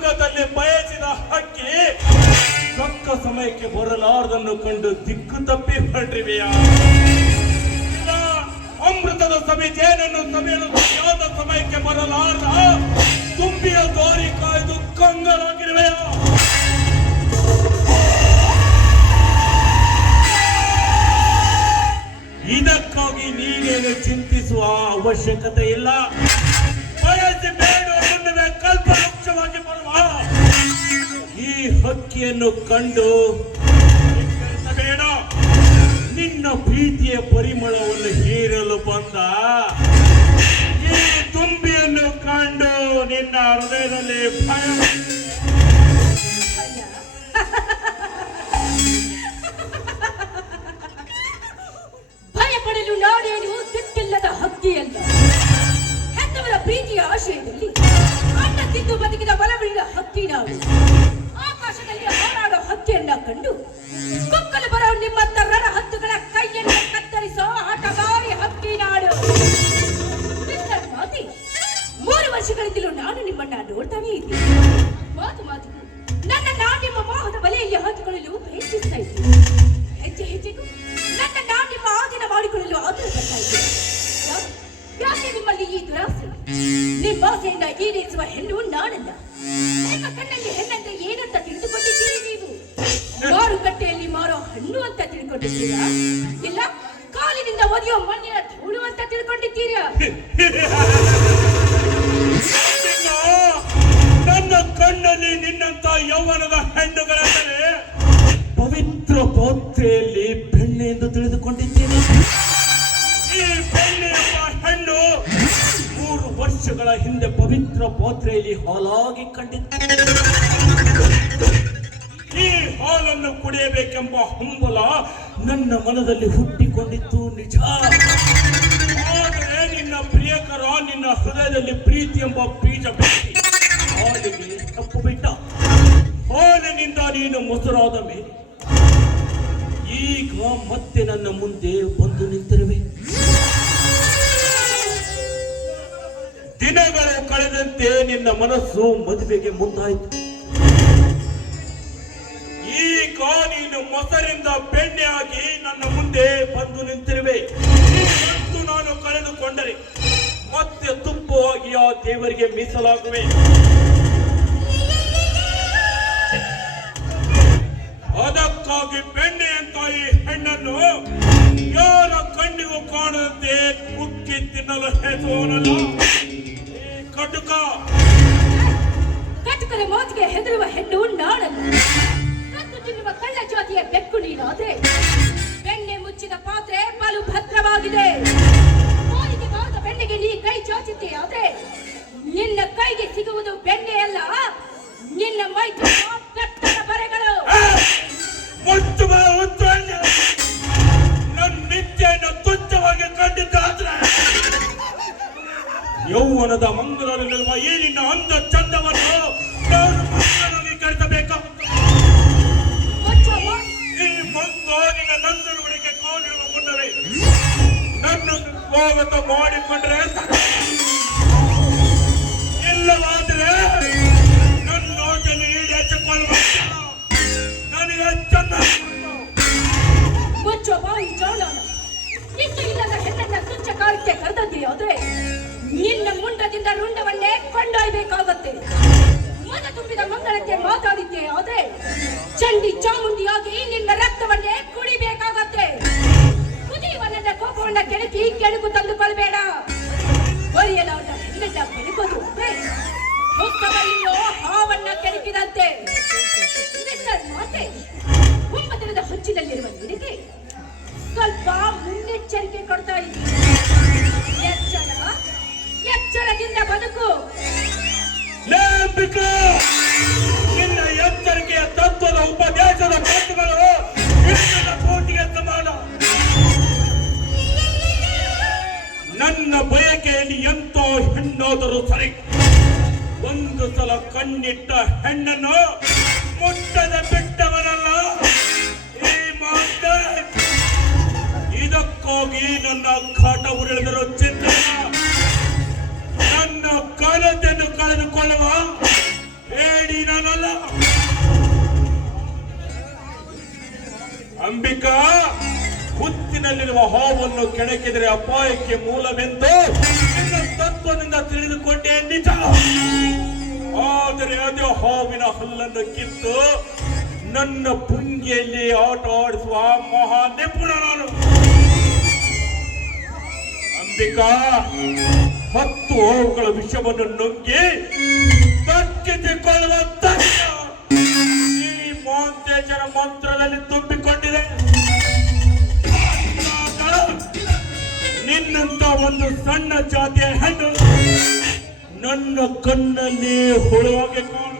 ರಂಗದಲ್ಲಿ ಬಯಸಿದ ಹಕ್ಕಿ ತಕ್ಕ ಸಮಯಕ್ಕೆ ಬರಲಾರದನ್ನು ಕಂಡು ದಿಕ್ಕು ತಪ್ಪಿ ಹೊರಟಿವೆಯ ಅಮೃತದ ಸಭೆ ಜೇನನ್ನು ಸಭೆಯನ್ನು ಸರಿಯಾದ ಸಮಯಕ್ಕೆ ಬರಲಾರದ ತುಂಬಿಯ ದಾರಿ ಕಾಯ್ದು ಕಂಗಲಾಗಿರುವೆಯ? ಇದಕ್ಕಾಗಿ ನೀನೇನು ಚಿಂತಿಸುವ ಅವಶ್ಯಕತೆ ಇಲ್ಲ. ಬಯಸಿ ಬೇಡ ಕಲ್ಪವೃಕ್ಷವಾಗಿ ಬರುವ ಈ ಹಕ್ಕಿಯನ್ನು ಕಂಡು ನಿನ್ನ ಪ್ರೀತಿಯ ಪರಿಮಳವನ್ನು ಹೀರಲು ಬಂದ ಈ ತುಂಬಿಯನ್ನು ಕಂಡು ನಿನ್ನ ಹೃದಯದಲ್ಲಿ ಭಯ. ಭಯ ಪಡಲು ಸಿಕ್ಕಿಲ್ಲದ ಹಕ್ಕಿಯಲ್ಲ. ಹೆತ್ತವರ ಪ್ರೀತಿಯ ಆಶಯದಲ್ಲಿ ತಿಂದು ಬದುಕಿದ ಬಲವಿಲ್ಲ ಹಕ್ಕಿ ನಾವು. ಆಕಾಶದಲ್ಲಿ ಹಾರಾಡೋ ಹಕ್ಕಿಯನ್ನ ಕಂಡು ಕೊಕ್ಕಲು ಬರೋ ನಿಮ್ಮ ತರ್ರರ ತಿಳ್ಕೊಂಡಿದ್ದೀರಾ ನನ್ನ ಕಣ್ಣಲ್ಲಿ ನಿನ್ನಂತ ಯೌವನದ ಹೆಣ್ಣುಗಳೆಂದರೆ ಪವಿತ್ರ ಪಾತ್ರೆಯಲ್ಲಿ ಬೆಣ್ಣೆ ಎಂದು ತಿಳಿದುಕೊಂಡಿದ್ದೇನೆ. ಈ ಬೆಣ್ಣೆ ಎಂಬ ಹೆಣ್ಣು ಮೂರು ವರ್ಷಗಳ ಹಿಂದೆ ಪವಿತ್ರ ಪಾತ್ರೆಯಲ್ಲಿ ಹಾಲಾಗಿ ಕಂಡಿತ್ತು. ಈ ಹಾಲನ್ನು ಕುಡಿಯಬೇಕೆಂಬ ಹಂಬಲ ನನ್ನ ಮನದಲ್ಲಿ ಹುಟ್ಟಿಕೊಂಡಿತ್ತು ನಿಜ. ಪ್ರಿಯಕರ, ನಿನ್ನ ಹೃದಯದಲ್ಲಿ ಪ್ರೀತಿ ಎಂಬ ಬೀಜ ಬಿತ್ತಿ. ಹಾಲಿಗೆ ತಪ್ಪು ಬಿಟ್ಟ. ಹಾಲಿನಿಂದ ನೀನು ಮೊಸರಾದ ಮೇಲೆ. ಈಗ ಮತ್ತೆ ನನ್ನ ಮುಂದೆ ಬಂದು ನಿಂತಿರುವೆ. ದಿನಗಳು ಕಳೆದಂತೆ ನಿನ್ನ ಮನಸ್ಸು ಮದುವೆಗೆ ಮುಂದಾಯಿತು. ಈಗ ನೀನು ಮೊಸರಿಂದ ಬೆಣ್ಣೆ ಆಗಿ ನನ್ನ ಮುಂದೆ ಬಂದು ನಿಂತಿರುವೆ. ಕಳೆದುಕೊಂಡರೆ ಮತ್ತೆ ತುಪ್ಪವಾಗಿ ಆ ದೇವರಿಗೆ ಮೀಸಲಾಗುವೆ. ಯೌವನದ ಮಂಗಲದಲ್ಲಿರುವ ಈ ನಿನ್ನ ಅಂದ ಚಂದವನ್ನು ಈ ಮಂಗ ನಿನ್ನ ಮುನ್ನವೇ ಸ್ವಾಗತ ಮಾಡಿಕೊಂಡ್ರೆ ಇಲ್ಲವಾದ್ರೆ ನನ್ನ ಈಡೇರಿಸಿಕೊಳ್ಳುವ ನನಗೆ ಚಂದ ಮುಚ್ಚೋ ಬಾಯಿ ಇಷ್ಟು ಇಲ್ಲದ ಹೆಣ್ಣನ್ನ ಕಾಲಕ್ಕೆ ಕರೆದದ್ದಿ ನಿನ್ನ ಮುಂಡದಿಂದ ರುಂಡವನ್ನೇ ಕೊಂಡೊಯ್ಬೇಕಾಗುತ್ತೆ. ಮನ ತುಂಬಿದ ಮಂಗಳಕ್ಕೆ ಮಾತಾಡಿದ್ದೆ, ಆದ್ರೆ ಚಂಡಿ ಚಾಮುಂಡಿಯಾಗಿ ನಿನ್ನ ರಕ್ತವನ್ನೇ ಕುಡಿಬೇಕಾಗತ್ತೆ. ಕುದಿಯುವ ನನ್ನ ಕೋಪವನ್ನ ಕೆಳಕಿ ಕೆಳಗು ತಂದುಕೊಳ್ಬೇಡ. ಒಲಿಯಲಾದ ಕೆಣಕೋದು ಅಂದ್ರೆ ಹುಕ್ಕಬಲ್ಲಿಯೋ ಹಾವನ್ನ ಕೆಳಕಿದಂತೆ ಮಾತೆ ಹೊಚ್ಚಿನಲ್ಲಿರುವ ನಿನಗೆ ಸ್ವಲ್ಪ ಮುನ್ನೆಚ್ಚರಿಕೆ ಕೊಡ್ತಾ ಲೇಂಬಿಕ ನಿನ್ನ ಎಚ್ಚರಿಕೆಯ ತತ್ವದ ಉಪದೇಶದ ಮಾತುಗಳು ಇಲ್ಲಿನ ಕೋಟಿಗೆ ಸಮಾನ. ನನ್ನ ಬಯಕೆಯಲ್ಲಿ ಎಂತೋ ಹೆಣ್ಣಾದರೂ ಸರಿ. ಒಂದು ಸಲ ಕಣ್ಣಿಟ್ಟ ಹೆಣ್ಣನ್ನು ಮುಟ್ಟದ ಬಿಟ್ಟವನಲ್ಲ. ಈ ಮಾತ, ಇದಕ್ಕೋಗಿ ನನ್ನ ಕಾಟ ಉರುಳಿದರೂ ಚಿಂತೆ ಹುತ್ತಿನಲ್ಲಿರುವ ಹಾವನ್ನು ಕೆಣಕಿದರೆ ಅಪಾಯಕ್ಕೆ ಮೂಲವೆಂದು ತತ್ವದಿಂದ ತಿಳಿದುಕೊಂಡೆ ನಿಜ. ಆದರೆ ಅದೇ ಹಾವಿನ ಹಲ್ಲನ್ನು ಕಿತ್ತು ನನ್ನ ಪುಂಗಿಯಲ್ಲಿ ಆಟ ಆಡಿಸುವ ಮಹಾ ನಿಪುಣ ನಾನು. ಅಂಬಿಕಾ, ಹತ್ತು ಹಾವುಗಳ ವಿಷವನ್ನು ನುಂಗಿ ಕಣ್ಣಲ್ಲಿ ಹುಳುವಾಗಿ ಕಾಣುವುದು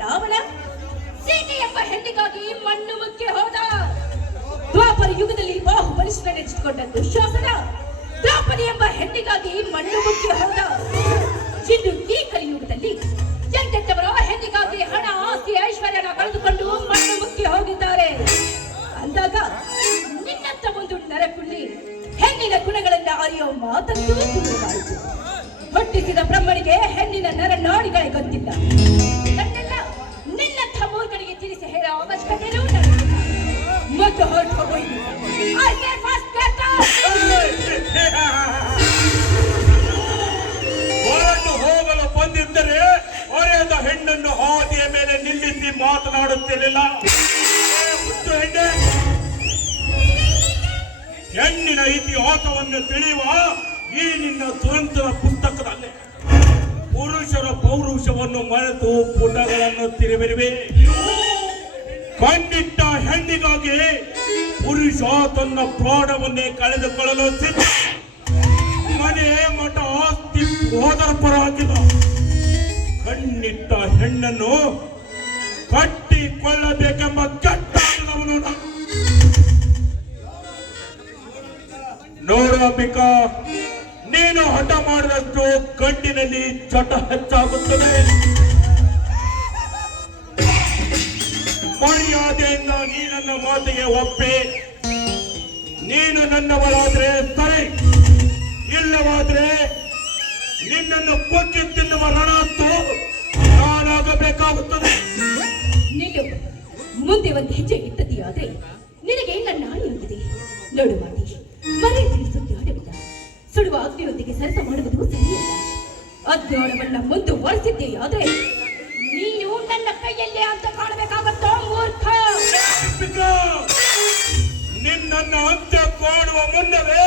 ರಾವಣ ಸೀತೆ ಎಂಬ ಹೆಣ್ಣಿಗಾಗಿ ಮಣ್ಣು ಮುಕ್ಕಿ ಹೋದ. ದ್ವಾಪರ ಯುಗದಲ್ಲಿ ಬಾಹುಬಲಿಷ್ಠ ನೆನೆಸಿಕೊಂಡ ದುಶ್ಯಾಸನ ದ್ರೌಪದಿ ಎಂಬ ಹೆಣ್ಣಿಗಾಗಿ ಮಣ್ಣು ಮುಕ್ಕಿ ಹೋದ. ಇಂದು ಈ ಕಲಿಯುಗದಲ್ಲಿ ಎಂತೆಂತವರ ಹೆಣ್ಣಿಗಾಗಿ ಹಣ, ಆಸ್ತಿ, ಐಶ್ವರ್ಯನ ಕಳೆದುಕೊಂಡು ಮಣ್ಣು ಮುಕ್ಕಿ ಹೋಗಿದ್ದಾರೆ. ಅಂದಾಗ ನಿನ್ನಂತ ಒಂದು ನರಕುಳ್ಳಿ ಹೆಣ್ಣಿನ ಗುಣಗಳನ್ನ ಅರಿಯೋ ಮಾತಂತೂ ದೂರವಾಯಿತು ಹೊಟ್ಟಿಸಿದ ಬ್ರಹ್ಮನಿಗೆ ಹೆಣ್ಣಿನ ನರನಾಡಿಗಳೇ ಗೊತ್ತಿಲ್ಲ. ಮತ್ತು ಹೊರಟು ಹೋಗಲು ಬಂದಿದ್ದರೆ ಒರೆಯದ ಹೆಣ್ಣನ್ನು ಹಾದಿಯ ಮೇಲೆ ನಿಲ್ಲಿಸಿ ಮಾತನಾಡುತ್ತಿರಲಿಲ್ಲ. ಹೆಣ್ಣಿನ ಇತಿಹಾಸವನ್ನು ತಿಳಿಯುವ ಈ ನಿನ್ನ ಸುರಂತರ ಪುಸ್ತಕದಲ್ಲಿ ಪುರುಷರ ಪೌರುಷವನ್ನು ಮರೆತು ಪುಟಗಳನ್ನು ತಿರುವಿರುವೆ. ಕಂಡಿಟ್ಟ ಹೆಣ್ಣಿಗಾಗಿ ಪುರುಷ ತನ್ನ ಪ್ರಾಣವನ್ನೇ ಕಳೆದುಕೊಳ್ಳಲು ಸಿದ್ಧ. ಮನೆ ಮಠ ಆಸ್ತಿ ಹೋದರ ಪರವಾಗಿಲ್ಲ ಕಣ್ಣಿಟ್ಟ ಹೆಣ್ಣನ್ನು ಕಟ್ಟಿಕೊಳ್ಳಬೇಕೆಂಬ ಕೆಟ್ಟವನು ನೋಡಬೇಕ ನೀನು ಹಠ ಮಾಡಿದಷ್ಟು ಕಣ್ಣಿನಲ್ಲಿ ಚಟ ಹೆಚ್ಚಾಗುತ್ತದೆ. ಮರ್ಯಾದೆಯಿಂದ ನೀ ನನ್ನ ಮಾತಿಗೆ ಒಪ್ಪಿ. ನೀನು ನನ್ನವಳಾದ್ರೆ ಸರಿ. ಇಲ್ಲವಾದ್ರೆ ನಿನ್ನನ್ನು ಕೊಕ್ಕಿ ತಿನ್ನುವ ರಣಾತ್ತು ನಾನಾಗಬೇಕಾಗುತ್ತದೆ. ನಿಲ್ಲು ಮುಂದೆ ಒಂದು ಹೆಜ್ಜೆ ಇಟ್ಟದೆಯಾದ್ರೆ ನಿನಗೆ ನನ್ನ ಹಾನಿಯಾಗಿದೆ ನೋಡು ಮಾತಿ ಮನೆ ತಿಳಿಸುತ್ತೆ ಆಡುವುದ ಸುಡುವ ಅಗ್ನಿಯೊಂದಿಗೆ ಸರಸ ಮಾಡುವುದು ಸರಿಯಲ್ಲ. ಅಜ್ಞಾನವನ್ನ ಮುಂದುವರೆಸಿದ್ದೆಯಾದ್ರೆ ನೀನು ನನ್ನ ಕೈಯಲ್ಲಿ ಅಂತ ಕಾಣಬೇಕಾಗತ್ತೋ, ಮೂರ್ಖ? ನಿನ್ನನ್ನು ಅಂತ್ಯ ಕಾಣುವ ಮುನ್ನವೇ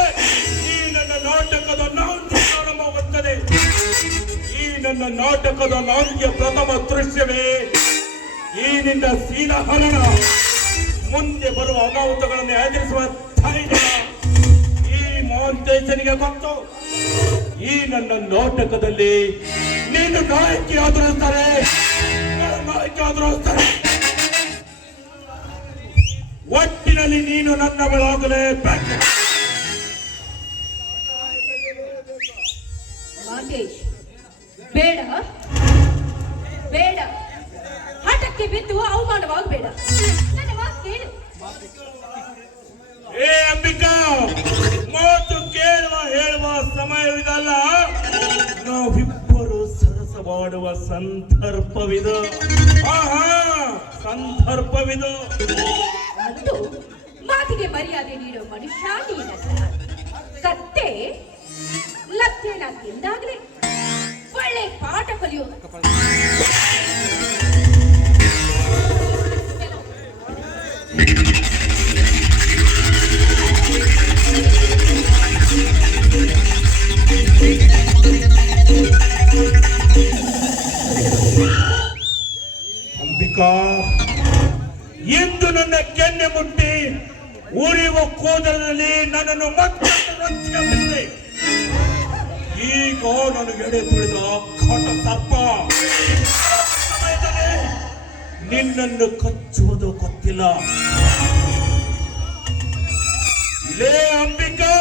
ಈ ನನ್ನ ನಾಟಕದ ನಾಂದಿ ಪ್ರಾರಂಭವಾಗುತ್ತದೆ ಈ ನನ್ನ ನಾಟಕದ ನಾಟ್ಯ ಪ್ರಥಮ ದೃಶ್ಯವೇ ಈ ನಿನ್ನ ಸೀನಹರಣ ಮುಂದೆ ಬರುವ ಅನಾಹುತಗಳನ್ನು ಎದುರಿಸುವ ಈ ಮಹಾಂತೇಶನಿಗೆ ಗೊತ್ತು. ಈ ನನ್ನ ನಾಟಕದಲ್ಲಿ ನೀನು ನಾಯಕಿ ಆದರೂ ಒಟ್ಟಿನಲ್ಲಿ ನೀನು ನನ್ನವಳಾಗಲೇಬೇಕು ಮಾತೇಶ್ ಮತ್ತು ಮಾತಿಗೆ ಮರ್ಯಾದೆ ನೀಡೋ ಮನುಷ್ಯ ಕತ್ತೆ ಲಕ್ಷ್ಯನ ಎಂದಾಗ್ಲೇ ಒಳ್ಳೆ ಪಾಠ ಕಲಿಯೋ ಅಂಬಿಕಾ ಎಂದು ನನ್ನ ಕೆನ್ನೆ ಮುಟ್ಟಿ ಉರಿಯುವ ಕೂದಲಲ್ಲಿ ನನ್ನನ್ನು ಮತ್ತೆ ಈಗ ನನಗೆ ಎಡೆ ತುಳಿದ ಕಾಟ ಸರ್ಪ. ನಿನ್ನನ್ನು ಕಚ್ಚುವುದು ಗೊತ್ತಿಲ್ಲ. ಲೇ ಅಂಬಿಕಾ,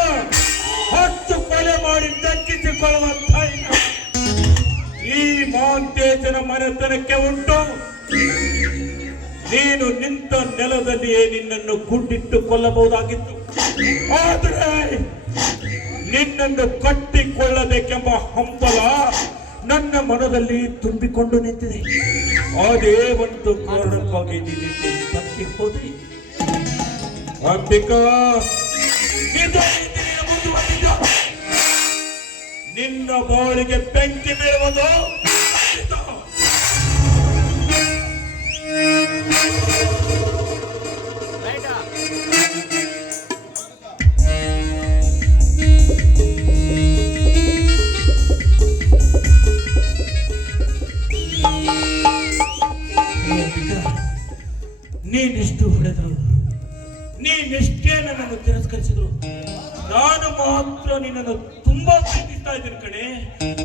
ಹತ್ತು ಕೊಲೆ ಮಾಡಿ ದಕ್ಕಿಸಿಕೊಳ್ಳುವಂತ ಇಲ್ಲ. ಈ ಮಾಂತೇಶನ ಮನೆತನಕ್ಕೆ ಉಂಟು. ನೀನು ನಿಂತ ನೆಲದಲ್ಲಿಯೇ ನಿನ್ನನ್ನು ಗುಂಡಿಟ್ಟು ಕೊಲ್ಲಬಹುದಾಗಿತ್ತು ಆದರೆ ನಿನ್ನನ್ನು ಕಟ್ಟಿಕೊಳ್ಳಬೇಕೆಂಬ ಹಂಬಲ ನನ್ನ ಮನದಲ್ಲಿ ತುಂಬಿಕೊಂಡು ನಿಂತಿದೆ. ಅದೇ ಒಂದು ಕಾರಣಕ್ಕಾಗಿ ನೀನಿಲ್ಲಿ ತಪ್ಪಿ ಹೋದ್ರಿ ಅಂಬಿಕಾ. ನಿನ್ನ ಬಾಳಿಗೆ ಬೆಂಕಿ ಬೀಳುವುದು ನೀನೆಷ್ಟು ಹೊಡೆದರು. ನೀನೆಷ್ಟೇ ನನ್ನನ್ನು ತಿರಸ್ಕರಿಸಿದ್ರು. ನಾನು ಮಾತ್ರ ನಿನ್ನನ್ನು ತುಂಬಾ ಪ್ರೀತಿಸ್ತಾ ಇದ್ದೀನಿ ಕಣೆ.